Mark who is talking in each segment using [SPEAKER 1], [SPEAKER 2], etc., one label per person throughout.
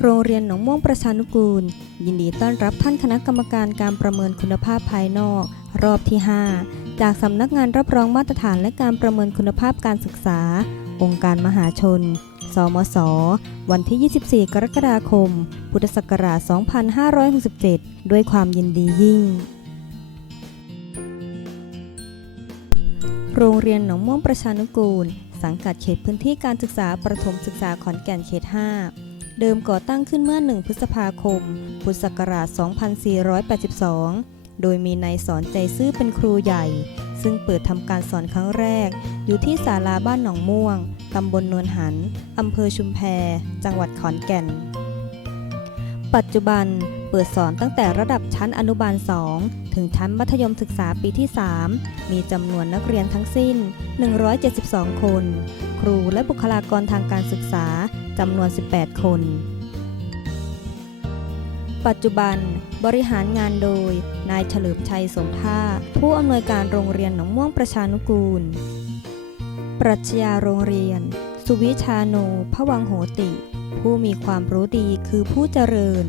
[SPEAKER 1] โรงเรียนหนองม่วงประชานุกูล ยินดีต้อนรับท่านคณะกรรมการการประเมินคุณภาพภายนอก รอบที่ 5 จากสำนักงานรับรองมาตรฐานและการประเมินคุณภาพการศึกษา องค์การมหาชน สมส วันที่ 24 กรกฎาคม พุทธศักราช 2567 ด้วยความยินดียิ่ง โรงเรียนหนองม่วงประชานุกูล สังกัดเขตพื้นที่การศึกษาประถมศึกษาขอนแก่นเขต 5 เดิมก่อตั้งขึ้นเมื่อ 1 พฤษภาคม พุทธศักราช 2482 โดยมีนายสอนใจซื่อเป็นครูใหญ่ ซึ่งเปิดทำการสอนครั้งแรก อยู่ที่ศาลาบ้านหนองม่วง ตำบลนนนหัน อำเภอชุมแพ จังหวัดขอนแก่น ปัจจุบันเปิดสอนตั้งแต่ระดับชั้นอนุบาล 2 ถึงชั้นมัธยมศึกษาปีที่ 3 มีจำนวนนักเรียนทั้งสิ้น 172 คน ครูและบุคลากรทางการศึกษาจำนวน 18 คน ปัจจุบันบริหารงานโดย นายเฉลิมชัยสมท่า ผู้อำนวยการโรงเรียนหนองม่วงประชานุกูล ปรัชญาโรงเรียน สุวิชาโนพวังโหติ ผู้มีความรู้ดีคือผู้เจริญ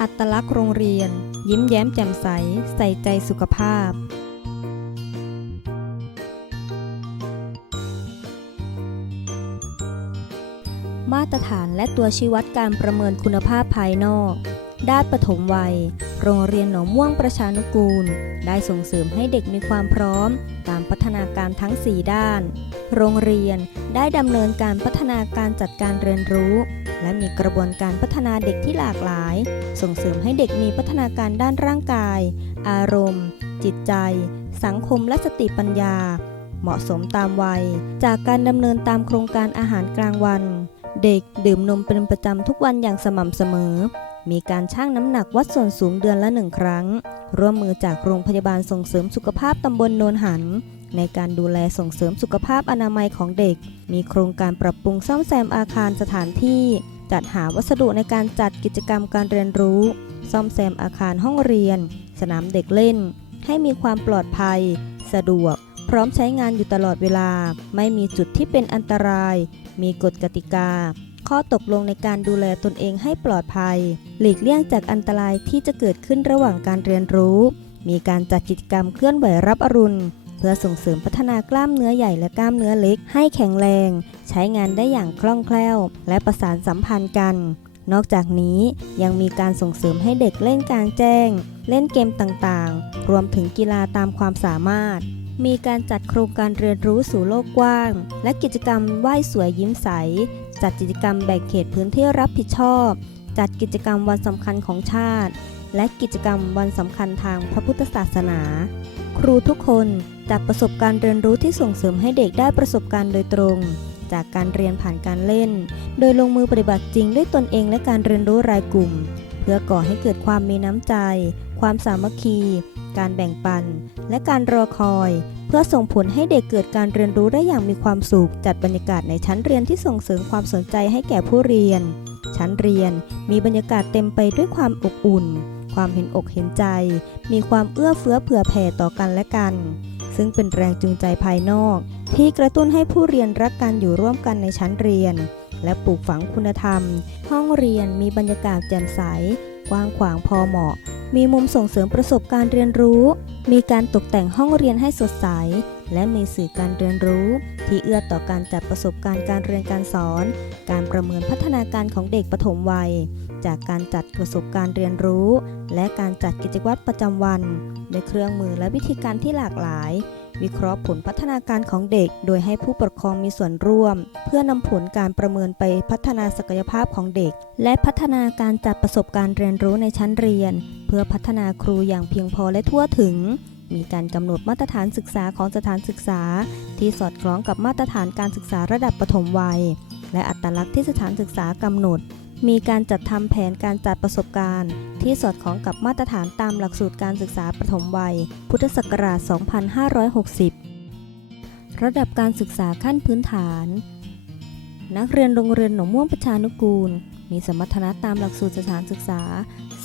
[SPEAKER 1] อัตลักษณ์โรงเรียน ยิ้มแย้มแจ่มใส ใส่ใจสุขภาพมาตรฐานและตัวชี้วัดการประเมินคุณภาพภายนอก ด้านปฐมวัย โรงเรียนหนองม่วงประชานุกูล ได้ส่งเสริมให้เด็กมีความพร้อม ตามพัฒนาการทั้ง 4 ด้าน โรงเรียนได้ดำเนินการพัฒนาการจัดการเรียนรู้ และมีกระบวนการพัฒนาเด็กที่หลากหลาย ส่งเสริมให้เด็กมีพัฒนาการด้านร่างกาย อารมณ์ จิตใจ สังคมและสติปัญญา เหมาะสมตามวัย จากการดำเนินตามโครงการอาหารกลางวัน เด็กดื่มนมเป็นประจำทุกวันอย่างสม่ำเสมอ มีการชั่งน้ำหนักวัดส่วนสูงเดือนละหนึ่งครั้ง ร่วมมือจากโรงพยาบาลส่งเสริมสุขภาพตำบลโนนหัน ในการดูแลส่งเสริมสุขภาพอนามัยของเด็ก มีโครงการปรับปรุงซ่อมแซมอาคารสถานที่ จัดหาวัสดุในการจัดกิจกรรมการเรียนรู้ ซ่อมแซมอาคารห้องเรียน สนามเด็กเล่น ให้มีความปลอดภัย สะดวก พร้อมใช้งานอยู่ตลอดเวลา ไม่มีจุดที่เป็นอันตราย มีกฎกติกา ข้อตกลงในการดูแลตนเองให้ปลอดภัย หลีกเลี่ยงจากอันตรายที่จะเกิดขึ้นระหว่างการเรียนรู้ มีการจัดกิจกรรมเคลื่อนไหวรับอรุณ เพื่อส่งเสริมพัฒนากล้ามเนื้อใหญ่และกล้ามเนื้อเล็ก ให้แข็งแรง ใช้งานได้อย่างคล่องแคล่ว และประสานสัมพันธ์กัน นอกจากนี้ยังมีการส่งเสริมให้เด็กเล่นกลางแจ้ง เล่นเกมต่างๆ รวมถึงกีฬาตามความสามารถมีการจัดโครงการเรียนรู้สู่โลกกว้าง และกิจกรรมไหว้สวยยิ้มใส จัดกิจกรรมแบ่งเขตพื้นที่รับผิดชอบ จัดกิจกรรมวันสำคัญของชาติ และกิจกรรมวันสำคัญทางพระพุทธศาสนา ครูทุกคนจากประสบการณ์เรียนรู้ที่ส่งเสริมให้เด็กได้ประสบการณ์โดยตรง จากการเรียนผ่านการเล่น โดยลงมือปฏิบัติจริงด้วยตนเองและการเรียนรู้รายกลุ่ม เพื่อก่อให้เกิดความมีน้ำใจ ความสามัคคี การแบ่งปัน และการรอคอย เพื่อส่งผลให้เด็กเกิดการเรียนรู้ได้อย่างมีความสุข จัดบรรยากาศในชั้นเรียนที่ส่งเสริมความสนใจให้แก่ผู้เรียน ชั้นเรียนมีบรรยากาศเต็มไปด้วยความอบอุ่น ความเห็นอกเห็นใจ มีความเอื้อเฟื้อเผื่อแผ่ต่อกันและกัน ซึ่งเป็นแรงจูงใจภายนอก ที่กระตุ้นให้ผู้เรียนรักกันอยู่ร่วมกันในชั้นเรียน และปลูกฝังคุณธรรม ห้องเรียนมีบรรยากาศแจ่มใส กว้างขวางพอเหมาะ มีมุมส่งเสริมประสบการณ์เรียนรู้ มีการตกแต่งห้องเรียนให้สดใส และมีสื่อการเรียนรู้ ที่เอื้อต่อการจัดประสบการณ์การเรียนการสอน การประเมินพัฒนาการของเด็กปฐมวัย จากการจัดประสบการณ์เรียนรู้ และการจัดกิจวัตรประจำวันด้วยเครื่องมือและวิธีการที่หลากหลาย วิเคราะห์ผลพัฒนาการของเด็ก โดยให้ผู้ปกครองมีส่วนร่วม เพื่อนำผลการประเมินไปพัฒนาศักยภาพของเด็ก และพัฒนาการจัดประสบการณ์เรียนรู้ในชั้นเรียน เพื่อพัฒนาครูอย่างเพียงพอและทั่วถึง มีการกำหนดมาตรฐานศึกษาของสถานศึกษา ที่สอดคล้องกับมาตรฐานการศึกษาระดับปฐมวัย และอัตลักษณ์ที่สถานศึกษากำหนด มีการจัดทำแผนการจัดประสบการณ์ ที่สอดคล้องกับมาตรฐานตามหลักสูตรการศึกษาปฐมวัย พุทธศักราช 2560 ระดับการศึกษาขั้นพื้นฐาน นักเรียนโรงเรียนหนองม่วงประชานุกูล มีสมรรถนะตามหลักสูตรสถานศึกษา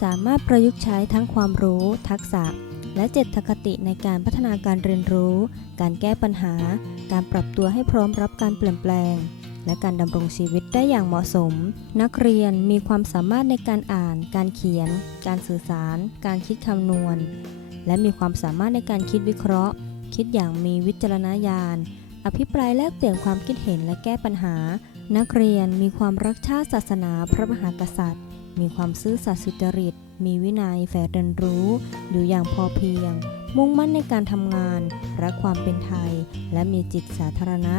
[SPEAKER 1] สามารถประยุกต์ใช้ทั้งความรู้ ทักษะ และเจตคติในการพัฒนาการเรียนรู้ การแก้ปัญหา การปรับตัวให้พร้อมรับการเปลี่ยนแปลง และการดำรงชีวิตได้อย่างเหมาะสม นักเรียนมีความสามารถในการอ่าน การเขียน การสื่อสาร การคิดคำนวณ และมีความสามารถในการคิดวิเคราะห์ คิดอย่างมีวิจารณญาณ อภิปรายแลกเปลี่ยนความคิดเห็นและแก้ปัญหา นักเรียนมีความรักชาติศาสนาพระมหากษัตริย์ มีความซื่อสัตย์สุจริต มีวินัยแฝดเรียนรู้ อยู่อย่างพอเพียงมุ่งมั่นในการทำงาน รักความเป็นไทย และมีจิตสาธารณะ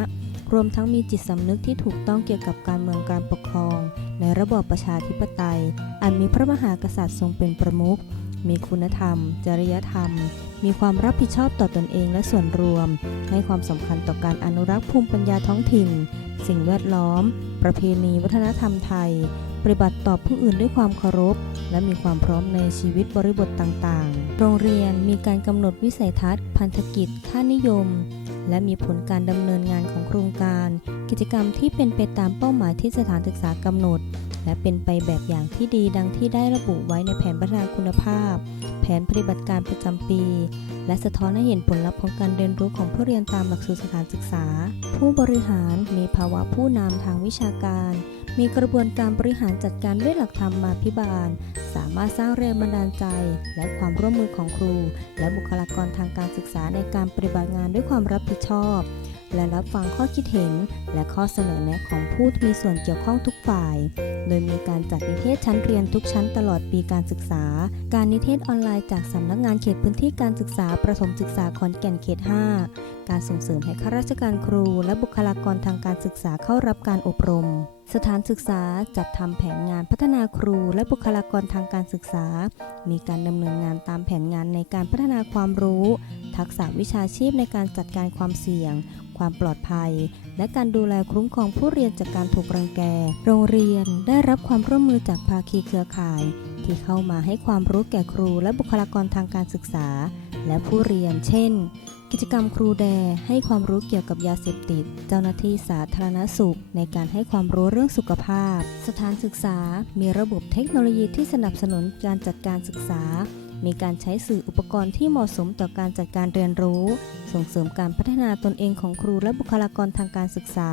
[SPEAKER 1] รวมทั้งมีจิตสำนึกที่ถูกต้องเกี่ยวกับการเมืองการปกครอง ในระบอบประชาธิปไตย อันมีพระมหากษัตริย์ทรงเป็นประมุข มีคุณธรรม จริยธรรม มีความรับผิดชอบต่อตอนเองและส่วนรวม ให้ความสำคัญต่อการอนุรักษ์ภูมิปัญญาท้องถิ่น สิ่งแวดล้อม ประเพณีวัฒนธรรมไทย ปฏิบัติต่อผู้อื่นด้วยความเคารพ และมีความพร้อมในชีวิตบริบทต่างๆ โรงเรียนมีการกำหนดวิสัยทัศน์ พันธกิจ ค่านิยม และมีผลการดำเนินงานของโครงการ กิจกรรมที่เป็นไปตามเป้าหมายที่สถานศึกษากำหนด และเป็นไปแบบอย่างที่ดีดังที่ได้ระบุไว้ในแผนพัฒนาคุณภาพ แผนปฏิบัติการประจำปี และสะท้อนให้เห็นผลลัพธ์ของการเรียนรู้ของผู้เรียนตามหลักสูตรสถานศึกษา ผู้บริหารมีภาวะผู้นำทางวิชาการ มีกระบวนการบริหารจัดการด้วยหลักธรรมมาพิบาล สามารถสร้างแรงบันดาลใจ และความร่วมมือของครู และบุคลากรทางการศึกษาในการปฏิบัติงานด้วยความรับผิดชอบ และรับฟังข้อคิดเห็น และข้อเสนอแนะของผู้มีส่วนเกี่ยวข้องทุกฝ่าย โดยมีการจัดนิเทศชั้นเรียนทุกชั้นตลอดปีการศึกษา การนิเทศออนไลน์จากสำนักงานเขตพื้นที่การศึกษาประถมศึกษาขอนแก่นเขต 5 การส่งเสริมให้ข้าราชการครู และบุคลากรทางการศึกษาเข้ารับการอบรมสถานศึกษาจัดทำแผนงานพัฒนาครูและบุคลากรทางการศึกษา มีการดำเนินงานตามแผนงานในการพัฒนาความรู้ ทักษะวิชาชีพในการจัดการความเสี่ยง ความปลอดภัย และการดูแลคุ้มครองผู้เรียนจากการถูกรังแก โรงเรียนได้รับความร่วมมือจากภาคีเครือข่าย ที่เข้ามาให้ความรู้แก่ครูและบุคลากรทางการศึกษา และผู้เรียน เช่น กิจกรรมครูแดให้ความรู้เกี่ยวกับยาเสพติด เจ้าหน้าที่สาธารณสุข ในการให้ความรู้เรื่องสุขภาพ สถานศึกษา มีระบบเทคโนโลยีที่สนับสนุนการจัดการศึกษา มีการใช้สื่ออุปกรณ์ที่เหมาะสมต่อการจัดการเรียนรู้ ส่งเสริมการพัฒนาตนเองของครูและบุคลากรทางการศึกษา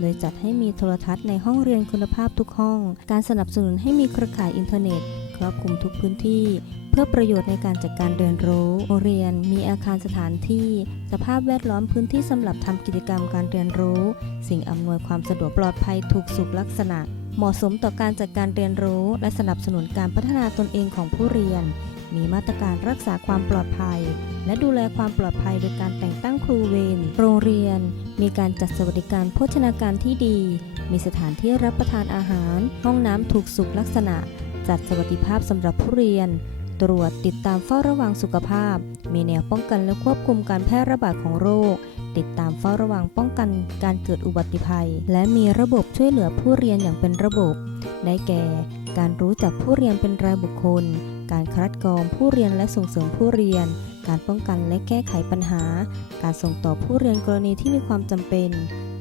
[SPEAKER 1] โดยจัดให้มีโทรทัศน์ในห้องเรียนคุณภาพทุกห้อง การสนับสนุนให้มีเครือข่ายอินเทอร์เน็ตครอบคลุมทุกพื้นที่ เพื่อประโยชน์ในการจัดการเรียนรู้โรงเรียน มีอาคารสถานที่ สภาพแวดล้อมพื้นที่สำหรับทำกิจกรรมการเรียนรู้ สิ่งอำนวยความสะดวกปลอดภัยถูกสุขลักษณะ เหมาะสมต่อการจัดการเรียนรู้ และสนับสนุนการพัฒนาตนเองของผู้เรียน มีมาตรการรักษาความปลอดภัย และดูแลความปลอดภัยโดยการแต่งตั้งครูเวรโรงเรียน มีการจัดสวัสดิการโภชนาการที่ดี มีสถานที่รับประทานอาหาร ห้องน้ำถูกสุขลักษณะ จัดสวัสดิภาพสำหรับผู้เรียน ตรวจติดตามเฝ้าระวังสุขภาพ มีแนวป้องกันและควบคุมการแพร่ระบาดของโรค ติดตามเฝ้าระวังป้องกันการเกิดอุบัติภัย และมีระบบช่วยเหลือผู้เรียนอย่างเป็นระบบ ได้แก่การรู้จักผู้เรียนเป็นรายบุคคล การคัดกรองผู้เรียนและส่งเสริมผู้เรียน การป้องกันและแก้ไขปัญหา การส่งต่อผู้เรียนกรณีที่มีความจำเป็น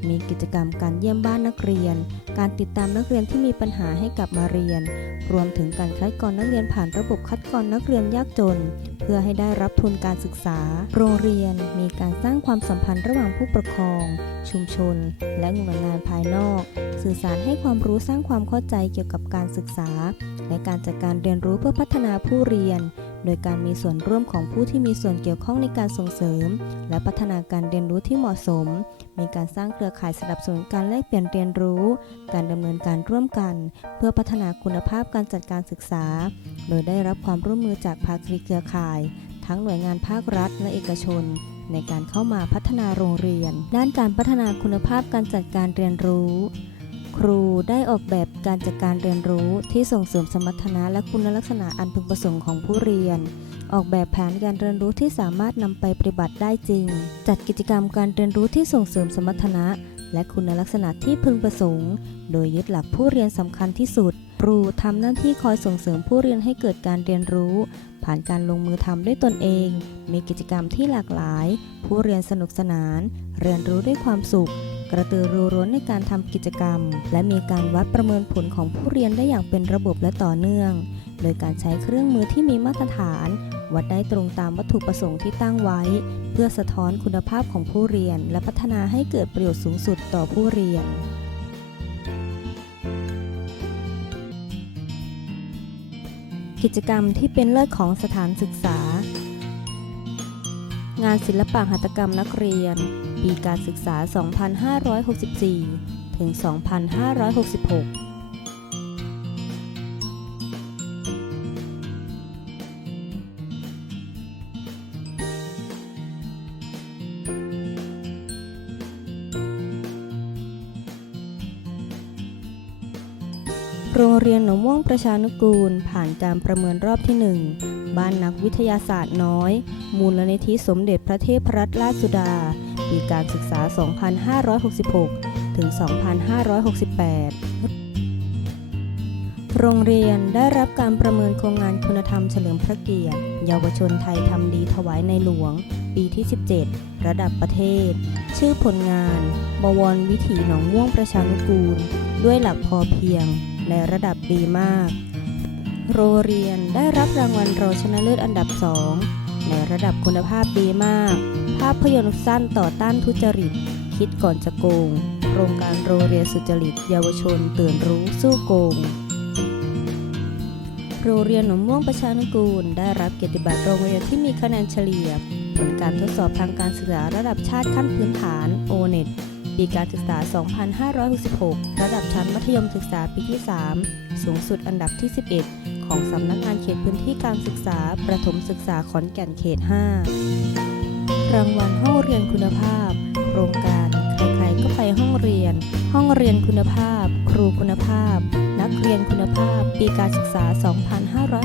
[SPEAKER 1] มีกิจกรรมการเยี่ยมบ้านนักเรียน การติดตามนักเรียนที่มีปัญหาให้กลับมาเรียน รวมถึงการคัดกรองนักเรียนผ่านระบบคัดกรองนักเรียนยากจน เพื่อให้ได้รับทุนการศึกษา โรงเรียนมีการสร้างความสัมพันธ์ระหว่างผู้ปกครอง ชุมชน และหน่วยงานภายนอก สื่อสารให้ความรู้สร้างความเข้าใจเกี่ยวกับการศึกษา และการจัดการเรียนรู้เพื่อพัฒนาผู้เรียน โดยการมีส่วนร่วมของผู้ที่มีส่วนเกี่ยวข้องในการส่งเสริม และพัฒนาการเรียนรู้ที่เหมาะสม มีการสร้างเครือข่ายสนับสนุนการแลกเปลี่ยนเรียนรู้ การดำเนินการร่วมกัน เพื่อพัฒนาคุณภาพการจัดการศึกษา โดยได้รับความร่วมมือจากภาคีเครือข่าย ทั้งหน่วยงานภาครัฐ และเอกชนในการเข้ามาพัฒนาโรงเรียน ด้านการพัฒนาคุณภาพการจัดการเรียนรู้ ครูได้ออกแบบการจัดการเรียนรู้ที่ส่งเสริมสมรรถนะและคุณลักษณะอันพึงประสงค์ของผู้เรียน ออกแบบแผนการเรียนรู้ที่สามารถนำไปปฏิบัติได้จริง จัดกิจกรรมการเรียนรู้ที่ส่งเสริมสมรรถนะ และคุณลักษณะที่พึงประสงค์ โดยยึดหลักผู้เรียนสำคัญที่สุด ครูทำหน้าที่คอยส่งเสริมผู้เรียนให้เกิดการเรียนรู้ ผ่านการลงมือทำด้วยตนเอง มีกิจกรรมที่หลากหลาย ผู้เรียนสนุกสนาน เรียนรู้ด้วยความสุข กระตือรือร้นในการทำกิจกรรม และมีการวัดประเมินผลของผู้เรียนได้อย่างเป็นระบบและต่อเนื่อง โดยการใช้เครื่องมือที่มีมาตรฐาน วัดได้ตรงตามวัตถุประสงค์ที่ตั้งไว้ เพื่อสะท้อนคุณภาพของผู้เรียน และพัฒนาให้เกิดประโยชน์สูงสุดต่อผู้เรียนกิจกรรมที่เป็นเลิศของสถานศึกษา งานศิลปะหัตถกรรมนักเรียน ปีการศึกษา 2564 ถึง 2566 โรงเรียนหนองม่วงประชานุกูล ผ่านการประเมินรอบที่ 1 บ้านนักวิทยาศาสตร์น้อย มูลนิธิสมเด็จพระเทพรัตนราชสุดา ปีการศึกษา 2566 ถึง 2568 โรงเรียนได้รับการประเมินโครงงานคุณธรรมเฉลิมพระเกียรติ เยาวชนไทยทำดีถวายในหลวง ปีที่ 17 ระดับประเทศ ชื่อผลงาน บวรวิถีหนองม่วงประชานุกูล ด้วยหลักพอเพียง ในระดับดีมาก โรเรียนได้รับรางวัลรองชนะเลิศอันดับ2ในระดับคุณภาพดีมาก ภาพยนตร์สั้นต่อต้านทุจริต คิดก่อนจะโกง โครงการโรเรียนสุจริต เยาวชน ตื่นรู้สู้โกง โรงเรียนหนองม่วงประชานุกูล ได้รับเกียรติบัตรโรงเรียนที่มีคะแนนเฉลี่ยผลการทดสอบทางการศึกษาระดับชาติขั้นพื้นฐาน o n e t ปีการศึกษา 2566 ระดับชั้นมัธยมศึกษาปีที่ 3 สูงสุดอันดับที่ 11 ของสำนักงานเขตพื้นที่การศึกษา ประถมศึกษาขอนแก่นเขต 5 รางวัลห้องเรียนคุณภาพ โครงการใครๆก็ไปห้องเรียน ห้องเรียนคุณภาพ ครูคุณภาพ นักเรียนคุณภาพ ปีการศึกษา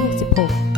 [SPEAKER 1] 2566